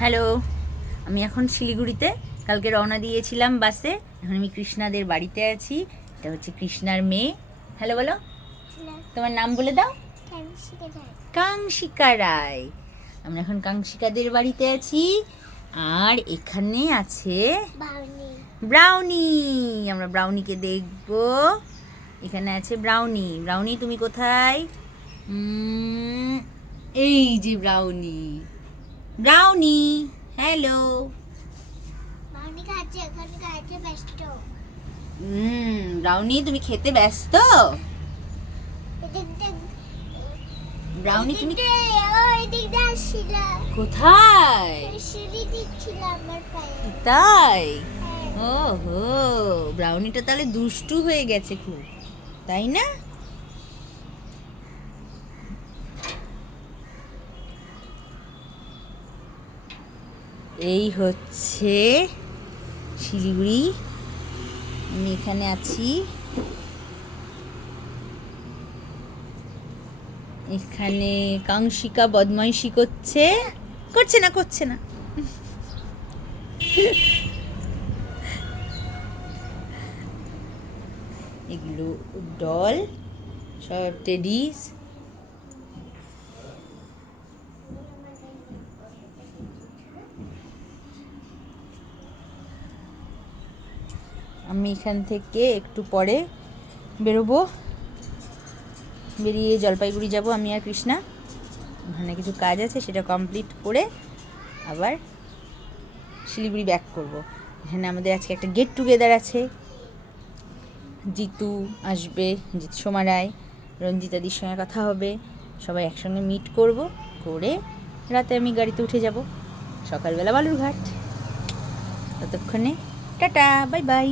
Hello, আমি এখন শিলিগুড়িতে। কালকে রওনা দিয়েছিলাম বাসে। এখন আমি কৃষ্ণাদের বাড়িতে আছি। এটা হচ্ছে কৃষ্ণার মেয়ে। হ্যালো বলো, তোমার নাম বলে দাও। কাংশিকা রায়। আমরা এখন কাংশিকাদের বাড়িতে আছি। আর এখানে আছে ব্রাউনি। আমরা ব্রাউনিকে দেখবো। এখানে আছে ব্রাউনি। ব্রাউনি তুমি কোথায়? এই যে ব্রাউনি। Brownie, hello. ব্রাউনি তুমি খেতে ব্যস্ত? ব্রাউনি তুমি কোথায়? তাই? ওহো, ব্রাউনিটা তাহলে দুষ্টু হয়ে গেছে খুব, তাই না? এই হচ্ছে শিলিগুড়ি। আমি এখানে আছি। এখানে কাংশিকা বদমাইশি করছে না। এগুলো ডল, সব টেডিস। আমি এখান থেকে একটু পরে বেরোবো, বেরিয়ে জলপাইগুড়ি যাব আমি আর কৃষ্ণা। ওখানে কিছু কাজ আছে, সেটা কমপ্লিট করে আবার শিলিগুড়ি ব্যাক করব। এখানে আমাদের আজকে একটা গেট টুগেদার আছে। জিতু আসবে, সোমা রায়, রঞ্জিতাদির সঙ্গে কথা হবে, সবাই একসঙ্গে মিট করব, করে রাতে আমি গাড়িতে উঠে যাব, সকালবেলা বালুরঘাট। ততক্ষণে টাটা, বাই বাই।